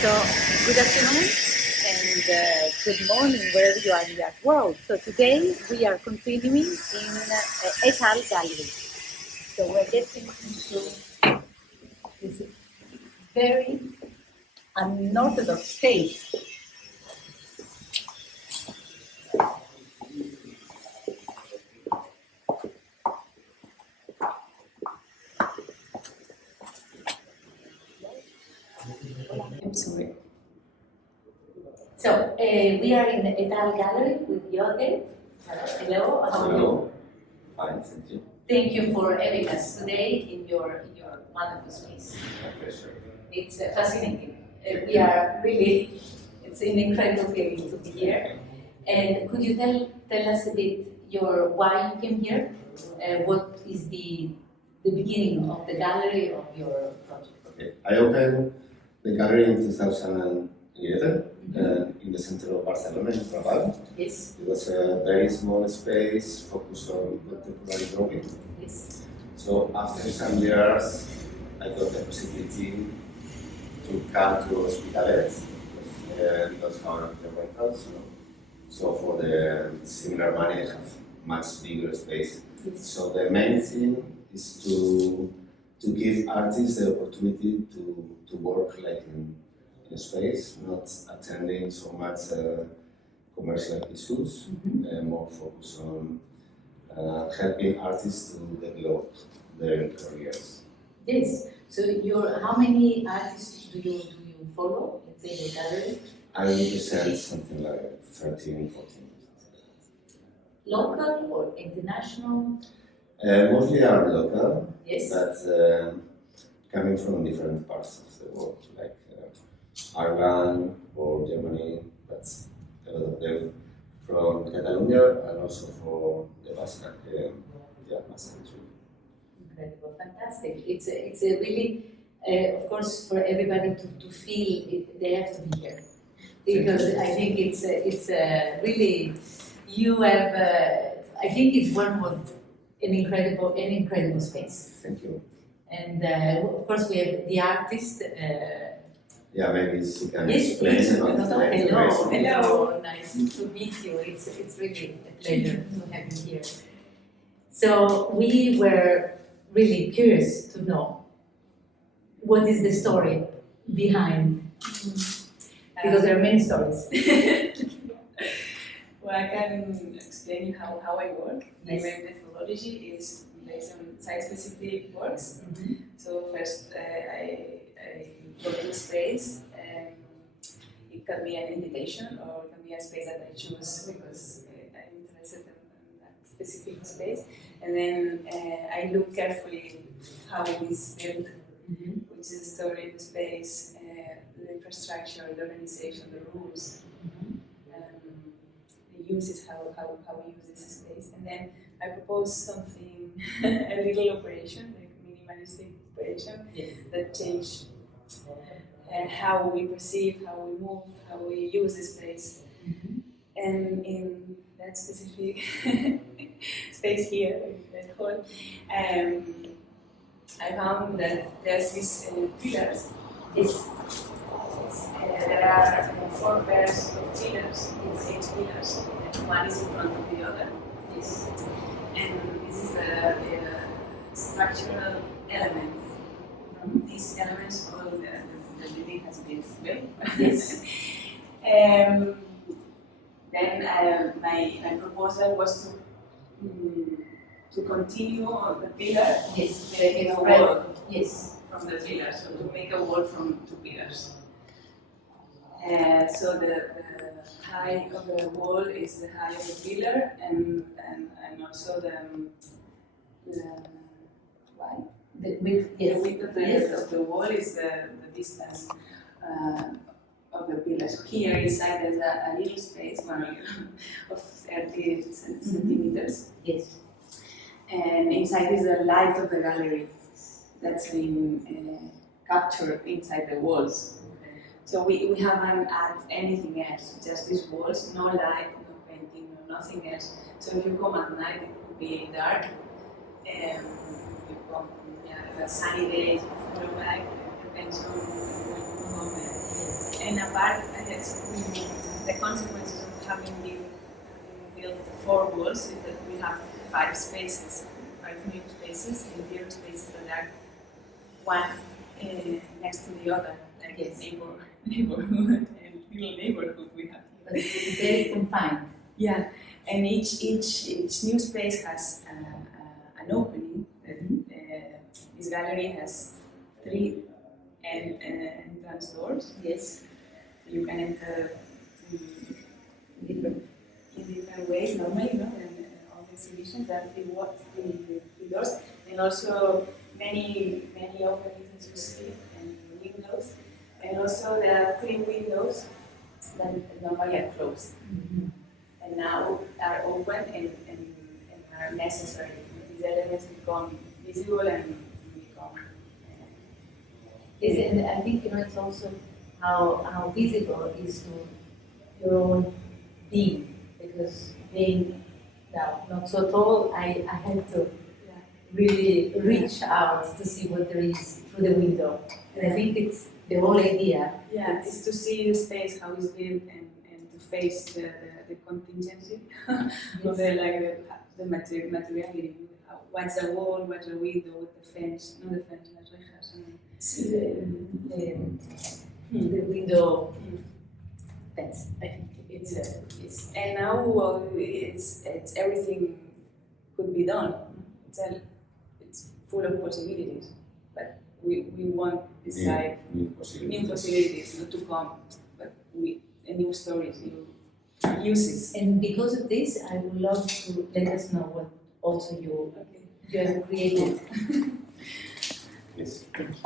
So, good afternoon and good morning wherever you are in the art world. So today we are continuing in etHALL Gallery. So we're getting into this very unorthodox space. I'm sorry. So we are in the etHALL Gallery with Yote. Hello. Hello. Fine, thank you. Thank you for having us today in your wonderful space. My pleasure. It's fascinating. We are really, it's an incredible feeling to be here. And could you tell us a bit why you came here? What is the beginning of the gallery of your project? Okay, I opened the gallery in 2011 in the center of Barcelona, in Raval. Yes. It was a very small space focused on contemporary drawing. Yes. So after some years, I got the possibility to come to Hospitalet because our the rentals. So for the similar money, I have much bigger space. Yes. So the main thing is to give artists the opportunity to work like in a space, not attending so much commercial issues, more focus on helping artists to develop their careers. Yes. So how many artists do you follow in your gallery? I represent something like 13, 14. Local or international? Mostly are local, Yes. but coming from different parts of the world, like Ireland or Germany, but a lot of them from Catalonia and also for the Basque country. Incredible, fantastic. It's a really, of course, for everybody to feel it, they have to be here. Because I think it's really, you have, I think it's one of an incredible space. Thank you. And of course we have the artist. Yeah, maybe you can Yes, explain about hello, nice to meet you. It's really a pleasure to have you here. So we were really curious to know what is the story behind, because there are many stories. Well, I can explain you how I work. Yes. My methodology is based on site-specific works. So first, I go to a space. It can be an invitation or it can be a space that I choose because I'm interested in that specific space. And then I look carefully how it is built, which is the story of the space, the infrastructure, the organization, the rules. Uses how we use this space, and then I propose something, a little operation, like minimalistic operation, that change how we perceive, how we move, how we use the space. And in that specific space here, that hall, I found that there's these pillars. There are 4 pairs of pillars, 8 pillars, and one is in front of the other. And this is the structural element. From these elements, all the building has been built. Then my proposal was to continue on the pillar, making a wall from the pillar, so to make a wall from 2 pillars. So the height of the wall is the height of the pillar, and also the width of the wall is the distance of the pillar. So here inside there's a little space, of 30 centimeters. And inside is the light of the gallery that's been captured inside the walls. So we haven't added anything else, just these walls, no light, no painting, no nothing else. So if you come at night, it could be dark. You come a sunny day, full of light, depends on when you come. part, and it's the consequences of having built 4 walls is that we have 5 spaces, 5 new spaces, interior spaces that are one next to the other, like Yes. neighborhood and little neighborhood we have. But it's very confined. Yeah, and each new space has an opening. This gallery has 3 entrance doors. Yes. You can enter Different. in different ways normally, no? And all the exhibitions are 3 doors, and also many openings as you see and windows, and also there are 3 windows that normally are closed. And now are open and are necessary. These elements become visible and become. Yes, and I think it's also how visible is to your own being, because being now not so tall, I had to really reach out to see what there is through the window, and I think it's the whole idea. Yeah, it's to see the space, how it's built, and to face the contingency of the materiality. What's a wall, what's a window, what the fence, not the fence, las rejas. The window fence. I think It's and now it's everything could be done. It's full of possibilities, but we want this side new possibilities not to come, but new stories, new uses. And because of this, I would love to let us know what also you have created. Yes. Thank you.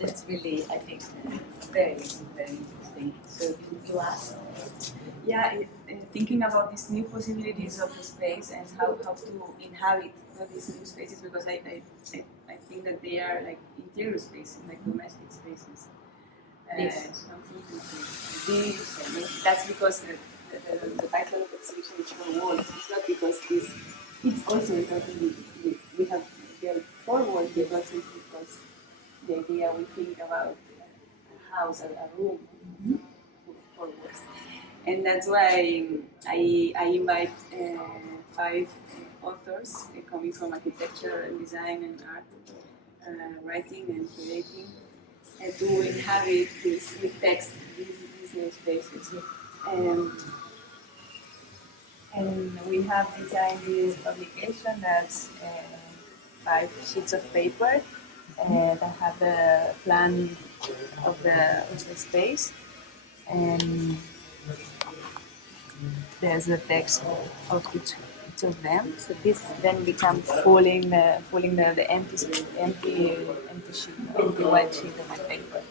That's really, I think, very interesting. So you asked? Yeah, thinking about these new possibilities of the space and how to inhabit these new spaces, because I think that they are like interior spaces, like domestic spaces. Yes. Something to this, and that's because the title of the exhibition is 4 walls. It's not because this. It's also because we have built 4 walls, but also because the idea we think about a house, a room, 4 walls. And that's why I invite 5 authors coming from architecture and design and art, writing and creating, and to inhabit this with text, these new spaces. And we have designed this publication that's 5 sheets of paper that have the plan of the space, and there's the text of each of them. So this then becomes filling the empty sheet, empty white sheet of the paper,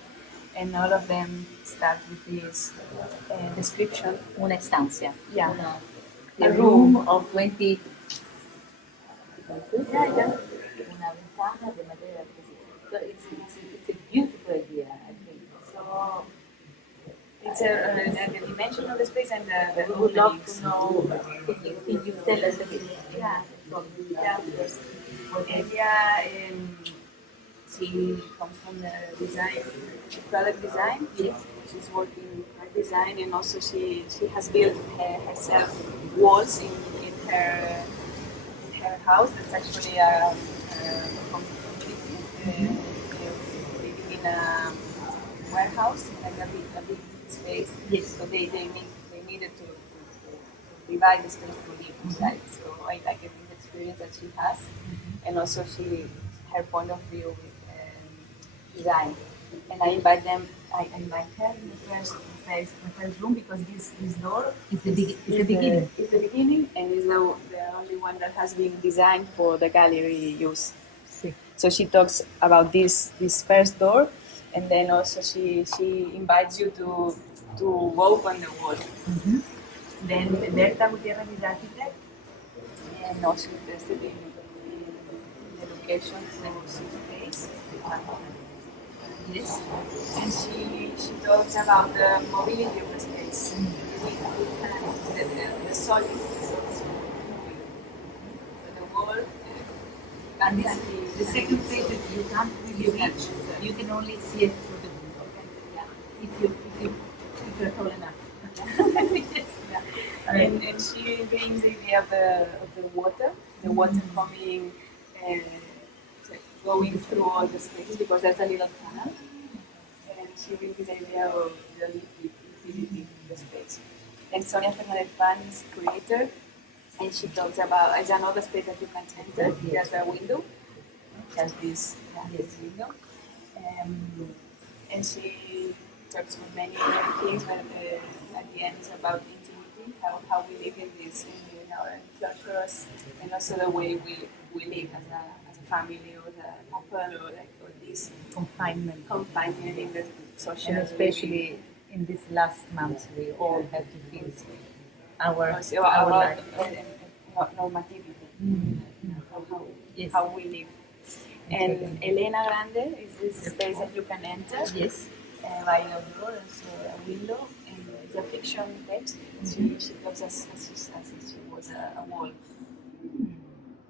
and all of them start with this description. Una estancia. Yeah. A room of 20. Yeah. Una ventana de madera. So it's a beautiful idea, I think. So It's the dimension of the space and the we would love openings. to know. Can you tell us a bit? Yeah, of course. She comes from the design, product design. Yes. She's working in art design, and also she has built herself walls in her house. That's actually a community living in a warehouse, like a big space. Yes. So they needed to divide the space to live inside. So I like the experience that she has, and also her point of view with design. And I invite her in the first room, because this door It's the beginning. It's the beginning, and is the only one that has been designed for the gallery use. Sí. So she talks about this first door, and then also she invites you to walk on the wall. Mm-hmm. Then Berta Gutierrez is architect, and also interested in the location of space. Yes. And she talks about the mobility of the space. The solid. So the wall And this, the second phase that you can't really reach, you can only see it through the window. Yeah. If you're tall enough. Yes. Yeah. And she brings the idea of the water coming and going through all the spaces because there's a little canal. And she brings this idea of the utility in the space. And Sonia Fernandez Pan is creator, and she talks about it's another space that you can enter. There's a window, there's this window, and she talks about many things, but at the end it's about intimacy, how we live in this in our cultures, and also the way we live as a family or as a couple or this confinement in the social, And especially in these last months, we all have to face our about life. normativity, how, Yes. how we live. And Elena Grande is this space that you can enter Yes. by a door, and so a window, and it's a fiction text. She talks as if she was a wall,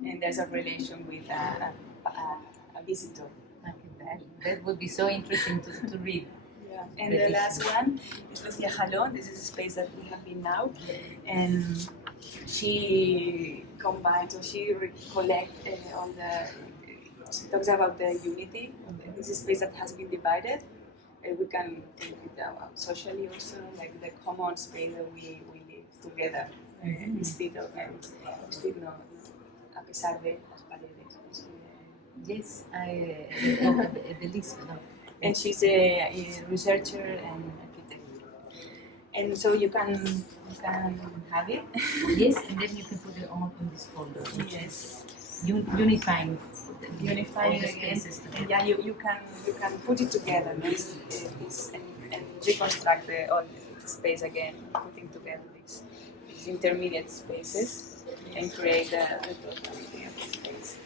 and there's a relation with a visitor. Okay, that would be so interesting to read. Yeah. And the last one is Lucia Jalón. This is a space that we have been now, and she combines or she recollects on the. She talks about the unity. This is a space that has been divided. We can think it socially also, like the common space that we live together, instead of no, a pesar de las paredes. Yes, the list. No. And she's a researcher and architect. And so you can have it. Yes, and then you can put it on this folder. Yes. Unifying Unifying all the again. spaces And yeah, you can put it together, no? And reconstruct all the space again, putting together these intermediate spaces and create the totality of the space.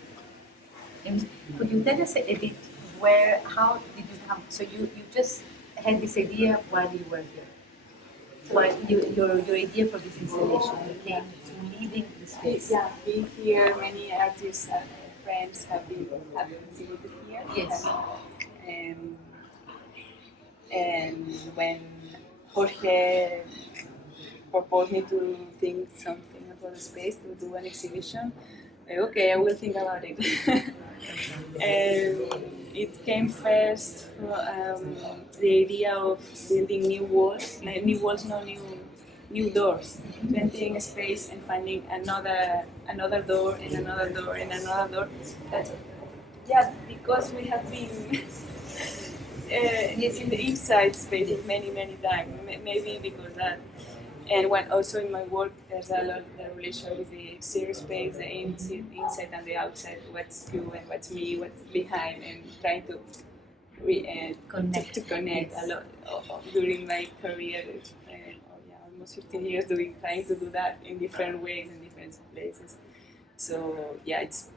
And could you tell us a bit how did you come? So you just had this idea while you were here. So your idea for this installation came to leaving the space. Yeah, being here, many artists and friends have exhibited here. Yes. And when Jorge proposed me to think something about the space to do an exhibition, okay, I will think about it. And it came first from the idea of building new walls, no new doors, renting a space and finding another door and another door and another door. That, yeah, because we have been in the inside space many times, maybe because that. And when also in my work, there's a lot of the relation with the exterior space, the inside and the outside, what's you and what's me, what's behind, and trying to connect a lot during my career. Almost 15 years trying to do that in different ways, in different places. So yeah, it's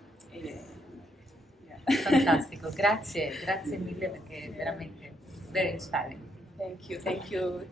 Fantastico, grazie mille perché è veramente very inspiring. Thank you to you.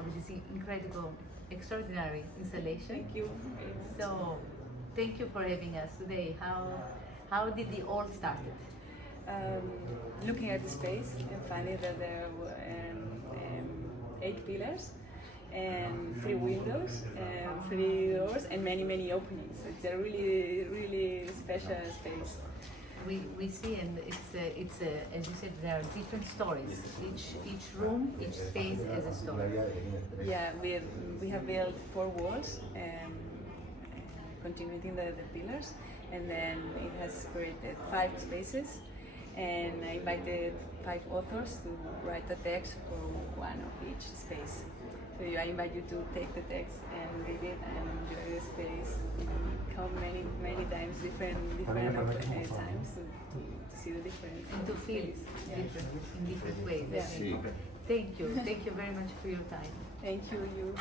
of this incredible, extraordinary installation. Thank you very much. So, thank you for having us today. How did it all started? Looking at the space and finding that there were 8 pillars and 3 windows and 3 doors and many openings. It's a really special space. We see, and it's as you said, there are different stories. Each room, each space has a story. Yeah, we have built 4 walls, continuing the pillars, and then it has created 5 spaces. And I invited 5 authors to write the text for one of each space. So I invite you to take the text and read it and enjoy the space. Come many times, different times to see the difference. And to feel different in different ways. Yeah. Thank you very much for your time. Thank you.